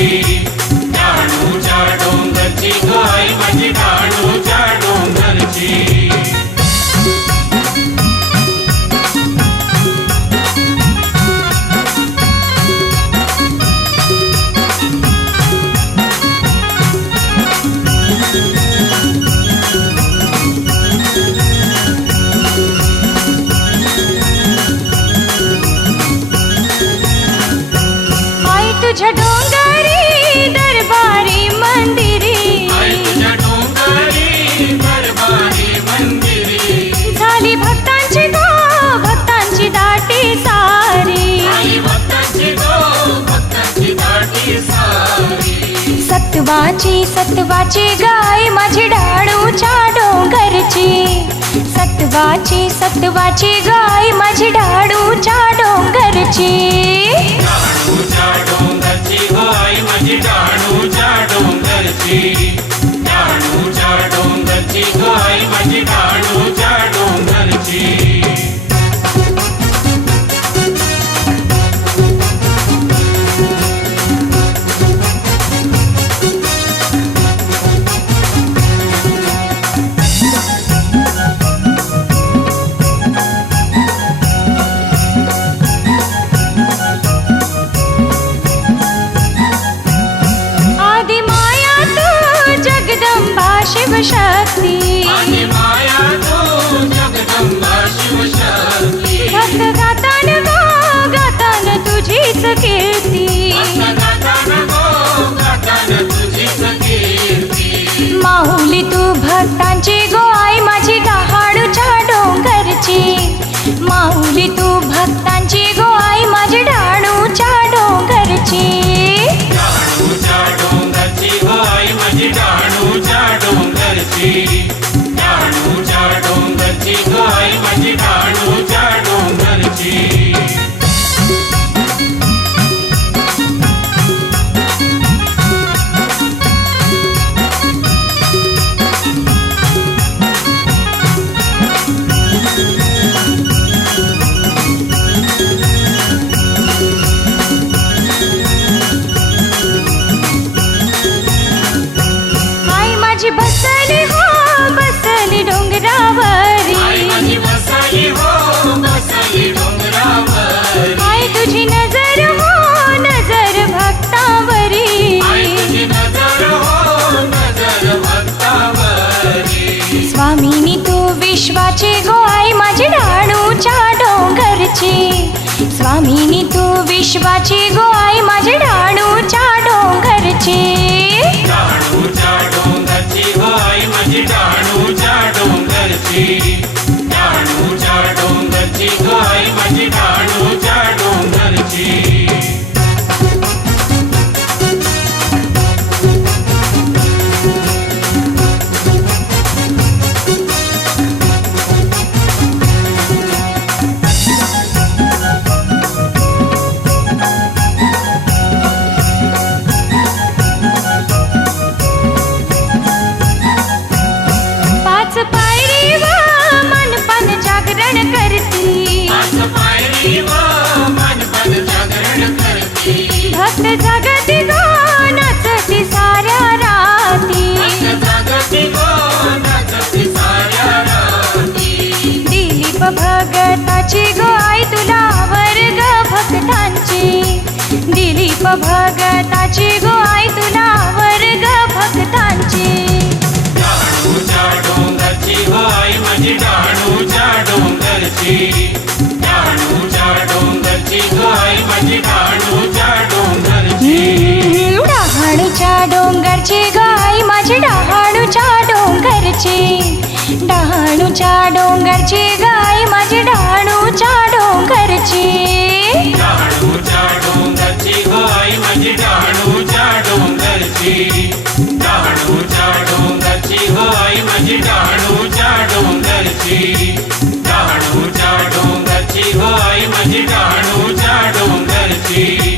डोंगरची, डहाणूच्या डोंगरची ग आई माझी डहाणूच्या डोंगरची. तुझ्या डोंगरी दरबारी मंदिरी, आई तुझ्या डोंगरी दरबारी मंदिरी, झाली भक्तांची गो भक्तांची दाटी सारी, आई भक्तांची गो भक्तांची दाटी सारी. सत्वाची सत्वाची गाय माझी डहाणूच्या डोंगरची, सत्वाची सत्वाची गाय माझी डहाणूच्या डोंगरची. डहाणूच्या डोंगरची ग आई माझी डहाणूच्या डोंगरची, डहाणूच्या डोंगरची ग आई माझी डहाणूच्या डोंगरची. शिवशक्ती आणि माया तू जगदंबा शिवशक्ती, भक्त गातान गो गातान तुझीच कीर्ती, गातान गो गातान तुझीच कीर्ती. माऊली तू भक्तांची गो आई माझी डहाणूच्या डोंगरची, माऊली तू भक्तांची गो आई माझी डहाणूच्या डोंगरची. डहाणूच्या डोंगरची ग आई माझी डहाणूच्या डोंगरची, डहाणूच्या डोंगरची ग आई माझी डहाणूच्या डोंगरची. बसली हो बसली डोंगरावरी, आई माझी बसली हो बसली डोंगरावरी, आई तुझी नजर हो नजर भक्तावरी, आई तुझी नजर हो नजर भक्तावरी. स्वामिनी तू विश्वाची गो आई माझी डहाणूच्या डोंगरची, स्वामिनी तू विश्वाची गो आई माझी डहाणूच्या डोंगरची. डहाणूच्या डोंगरची ग आई माझी डहाणूच्या डोंगरची, डहाणूच्या डोंगरची ग आई माझी डहाणूच्या डोंगरची. भक्त जगती गो नाचती साऱ्या राती, दिलीप भगताची गो आई तुला वर्ग भक्तांची, दिलीप भगताची गो आई तुला वर्ग भक्तांची. डहाणूच्या डोंगरची ग आई माझी डहाणूच्या डोंगरची, डहाणूच्या डोंगरची ग आई माझी डहाणूच्या डोंगरची. डहाणूच्या डोंगरची ग आई माझी डहाणूच्या डोंगरची, डहाणूच्या डोंगरची ग आई माझी डहाणूच्या डोंगरची. डहाणूच्या डोंगरची ग आई माझी डहाणूच्या डोंगरची, डहाणूच्या डोंगरची ग आई माझी डहाणूच्या डोंगरची, डहाणूच्या डोंगरची ग आई माझी डहाणूच्या डोंगरची.